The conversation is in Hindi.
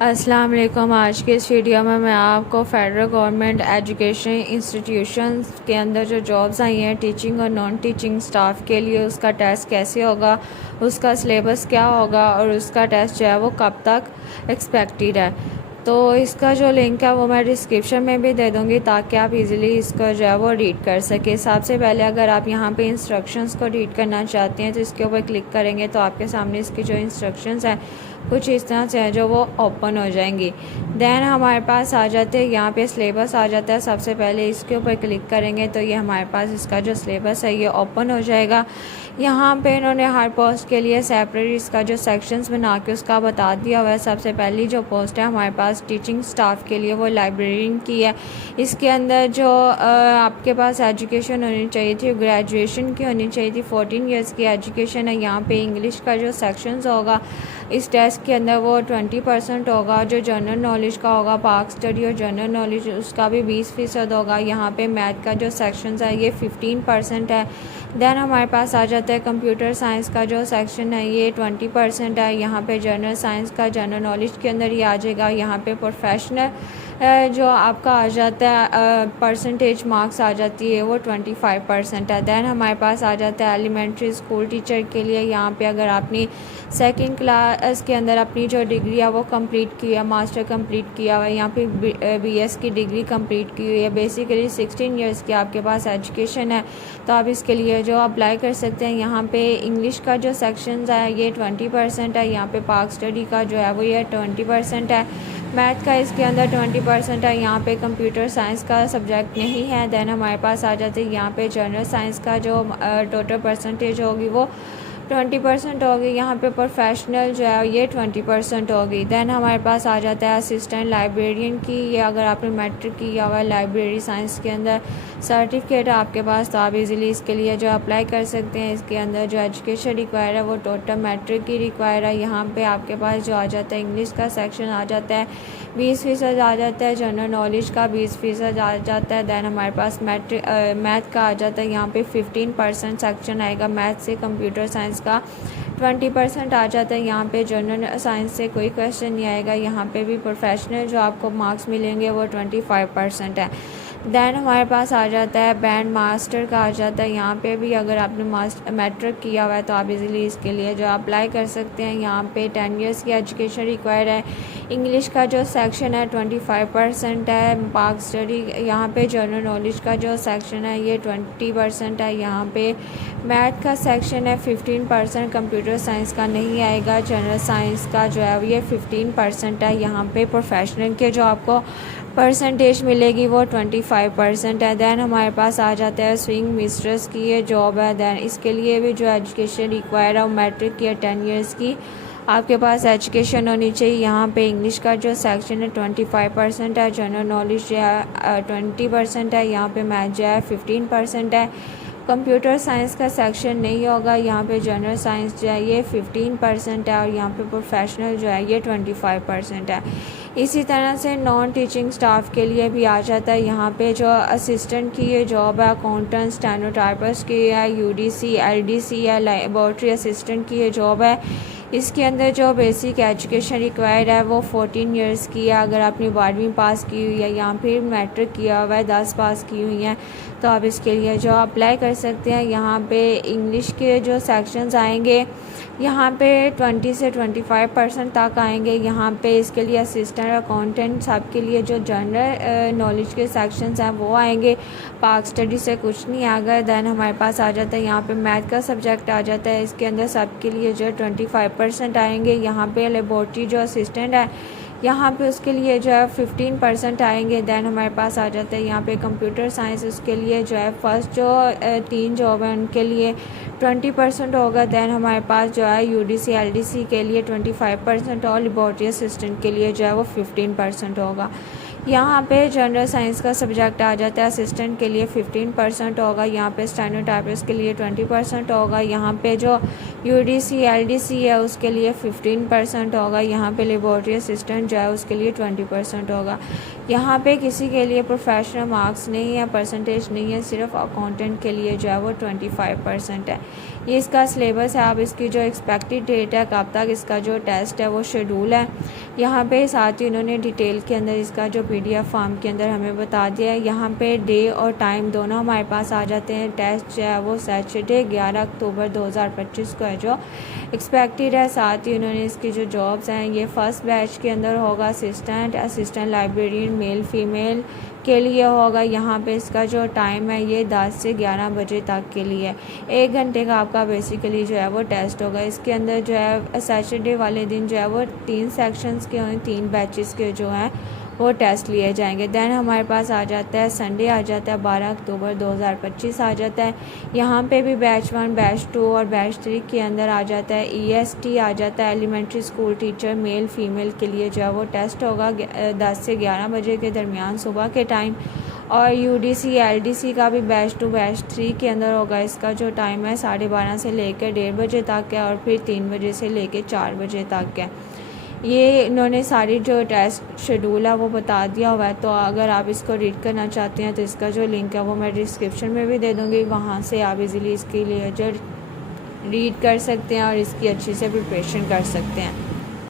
अस्सलाम वालेकुम। आज के इस वीडियो में मैं आपको फेडरल गवर्नमेंट एजुकेशन इंस्टीट्यूशन के अंदर जो जॉब्स आई हैं टीचिंग और नॉन टीचिंग स्टाफ के लिए उसका टेस्ट कैसे होगा, उसका सिलेबस क्या होगा और उसका टेस्ट जो है वो कब तक एक्सपेक्टेड है। तो इसका जो लिंक है वो मैं डिस्क्रिप्शन में भी दे दूँगी ताकि आप इजीली इसको जो है वो रीड कर सकें। सबसे पहले अगर आप यहाँ पे इंस्ट्रक्शंस को रीड करना चाहते हैं तो इसके ऊपर क्लिक करेंगे तो आपके सामने इसकी जो इंस्ट्रक्शंस हैं कुछ इस तरह से है जो वो ओपन हो जाएंगी। देन हमारे पास आ जाते हैं यहाँ पे सिलेबस आ जाता है। सबसे पहले इसके ऊपर क्लिक करेंगे तो ये हमारे पास इसका जो सिलेबस है ये ओपन हो जाएगा। यहाँ पे इन्होंने हर पोस्ट के लिए सेपरेट इसका जो सेक्शंस बना के उसका बता दिया हुआ है। सबसे पहली जो पोस्ट है हमारे पास टीचिंग स्टाफ के लिए वो लाइब्रेरियन की है। इसके अंदर जो आपके पास एजुकेशन होनी चाहिए थी ग्रेजुएशन की होनी चाहिए थी। 14 ईयर्स की एजुकेशन है। यहाँ पे इंग्लिश का जो सेक्शंस होगा इस टेस्ट के अंदर वो 20% होगा। जो जनरल नॉलेज का होगा पाक स्टडी और जनरल नॉलेज उसका भी 20% होगा। यहाँ पे मैथ का जो सेक्शंस है ये 15% है। देन हमारे पास आ जाता है कंप्यूटर साइंस का जो सेक्शन है ये 20% है। यहाँ पे जनरल साइंस का जनरल नॉलेज के अंदर ही आ जाएगा। यहाँ पे प्रोफेशनल जो आपका आ जाता है परसेंटेज मार्क्स आ जाती है वो 25% है। देन हमारे पास आ जाता है एलिमेंट्री स्कूल टीचर के लिए। यहाँ पे अगर आपने सेकंड क्लास के अंदर अपनी जो डिग्री है वो कंप्लीट की है, मास्टर कंप्लीट किया हुआ है, यहाँ पे बीएस की डिग्री कंप्लीट की हुई है, बेसिकली 16 इयर्स की आपके पास एजुकेशन है तो आप इसके लिए जो अप्लाई कर सकते हैं। यहाँ पे इंग्लिश का जो सेक्शन है ये 20% है। यहाँ पे पाक स्टडी का जो है वो ये 20% है। मैथ का इसके अंदर 20% है। यहाँ पे कंप्यूटर साइंस का सब्जेक्ट नहीं है। देन हमारे पास आ जाते हैं यहाँ पे जनरल साइंस का जो टोटल परसेंटेज होगी वो 20% होगी। यहाँ पे प्रोफेशनल जो है ये 20% होगी। देन हमारे पास आ जाता है असिस्टेंट लाइब्रेरियन की। ये अगर आपने मैट्रिक किया हुआ है लाइब्रेरी साइंस के अंदर सर्टिफिकेट आपके पास तो आप इजीली इसके लिए जो अप्लाई कर सकते हैं। इसके अंदर जो एजुकेशन रिक्वायर है वो टोटल मैट्रिक की रिक्वायर है। यहाँ पे आपके पास जो आ जाता है इंग्लिश का सेक्शन आ जाता है 20% आ जाता है। जनरल नॉलेज का 20% आ जाता है। देन हमारे पास मैथ का आ जाता है। यहाँ पे 15% सेक्शन आएगा। मैथ से कंप्यूटर साइंस का 20% आ जाता है। यहाँ पे जनरल साइंस से कोई क्वेश्चन नहीं आएगा। यहाँ पे भी प्रोफेशनल जो आपको मार्क्स मिलेंगे वो 25% है। देन हमारे पास आ जाता है बैंड मास्टर का आ जाता है। यहाँ पे भी अगर आपने मैट्रिक किया हुआ है तो आप इजीली इसके लिए जो अप्लाई कर सकते हैं। यहाँ पे 10 इयर्स की एजुकेशन रिक्वायर्ड है। इंग्लिश का जो सेक्शन है 25% है। पाक स्टडी यहाँ पे जनरल नॉलेज का जो सेक्शन है ये 20% है। यहाँ पे मैथ का सेक्शन है 15%। कंप्यूटर साइंस का नहीं आएगा। जनरल साइंस का जो है ये 15% है। यहाँ पे प्रोफेशनल के जो आपको परसेंटेज मिलेगी वो 25% है। देन हमारे पास आ जाता है स्विंग मिस्ट्रेस की ये जॉब है। देन इसके लिए भी जो एजुकेशन रिक्वायर है वो मैट्रिक की 10 इयर्स की आपके पास एजुकेशन होनी चाहिए। यहाँ पे इंग्लिश का जो सेक्शन है 25% है। जनरल नॉलेज जो है 20% है। यहाँ पे मैथ जो है 15% है। कंप्यूटर साइंस का सेक्शन नहीं होगा। यहाँ पे जनरल साइंस जो है ये 15% है और यहाँ पे प्रोफेशनल जो है ये 25% है। इसी तरह से नॉन टीचिंग स्टाफ के लिए भी आ जाता है। यहाँ पे जो असिस्टेंट की ये जॉब है अकाउंटेंट स्टेनोटाइपिस्ट की है, यूडीसी एलडीसी है, लेबोरेटरी असिस्टेंट की ये जॉब है। इसके अंदर जो बेसिक एजुकेशन रिक्वायर्ड है वो 14 इयर्स की है। अगर आपने 12वीं पास की हुई है या फिर मैट्रिक किया हुआ है 10 पास की हुई हैं तो आप इसके लिए जो अप्लाई कर सकते हैं। यहाँ पे इंग्लिश के जो सेक्शंस आएंगे यहाँ पे 20 से 25% तक आएंगे। यहाँ पे इसके लिए असिस्टेंट अकाउंटेंट सब के लिए जो जनरल नॉलेज के सेक्शंस हैं वो आएंगे। पाक स्टडी से कुछ नहीं आएगा। देन हमारे पास आ जाता है यहाँ पे मैथ का सब्जेक्ट आ जाता है। इसके अंदर सब के लिए जो 25% आएंगे। यहाँ पे लेबोरेटरी जो असिस्टेंट है यहाँ पे उसके लिए जो है 15% आएंगे। देन हमारे पास आ जाता है यहाँ पे कंप्यूटर साइंस उसके लिए जो है फर्स्ट जो 3 जॉब है उनके लिए 20% होगा। देन हमारे पास जो है यूडीसी एलडीसी के लिए 25% और लेबोरेटरी असिस्टेंट के लिए जो है वो 15% होगा। यहाँ पे जनरल साइंस का सब्जेक्ट आ जाता है असिस्टेंट के लिए 15% होगा। यहाँ पे स्टेनोटाइपिस्ट के लिए 20% होगा। यहाँ पे जो यूडीसी एलडीसी है उसके लिए 15% होगा। यहाँ पे लेबोरेटरी असिस्टेंट जो है उसके लिए 20% होगा। यहाँ पे किसी के लिए प्रोफेशनल मार्क्स नहीं है, परसेंटेज नहीं है, सिर्फ अकाउंटेंट के लिए जो है वो 25% है। ये इसका सिलेबस है। अब इसकी जो एक्सपेक्टेड डेट है कब तक इसका जो टेस्ट है वो शेड्यूल है यहाँ पे साथ ही उन्होंने डिटेल के अंदर इसका जो PDF फॉर्म के अंदर हमें बता दिया है। यहाँ पे डे और टाइम दोनों हमारे पास आ जाते हैं। टेस्ट जो है वो सैटरडे 11 अक्टूबर 2025 को है जो एक्सपेक्टेड है। साथ ही उन्होंने इसकी जो जॉब्स हैं ये फर्स्ट बैच के अंदर होगा असिस्टेंट लाइब्रेरियन मेल फीमेल के लिए होगा। यहाँ पे इसका जो टाइम है ये 10 से 11 बजे तक के लिए 1 घंटे का आपका बेसिकली जो है वो टेस्ट होगा। इसके अंदर जो है सैटरडे वाले दिन जो है वो 3 सेक्शंस के 3 बैचेस के जो हैं वो टेस्ट लिए जाएंगे। दैन हमारे पास आ जाता है संडे आ जाता है 12 अक्टूबर 2025 आ जाता है। यहाँ पे भी बैच 1 बैच 2 और बैच 3 के अंदर आ जाता है EST आ जाता है elementary school teacher male female के लिए जो है वो टेस्ट होगा 10 से 11 बजे के दरमियान सुबह के टाइम। और UDC LDC का भी बैच 2 बैच 3 के अंदर होगा। इसका जो टाइम है 12:30 से लेकर 1:30 बजे तक है और फिर 3 बजे से लेकर 4 बजे तक है। ये इन्होंने सारी जो टेस्ट शेड्यूल है वो बता दिया हुआ है। तो अगर आप इसको रीड करना चाहते हैं तो इसका जो लिंक है वो मैं डिस्क्रिप्शन में भी दे दूँगी, वहाँ से आप इजीली इसके लिए जो रीड कर सकते हैं और इसकी अच्छी से प्रिपरेशन कर सकते हैं।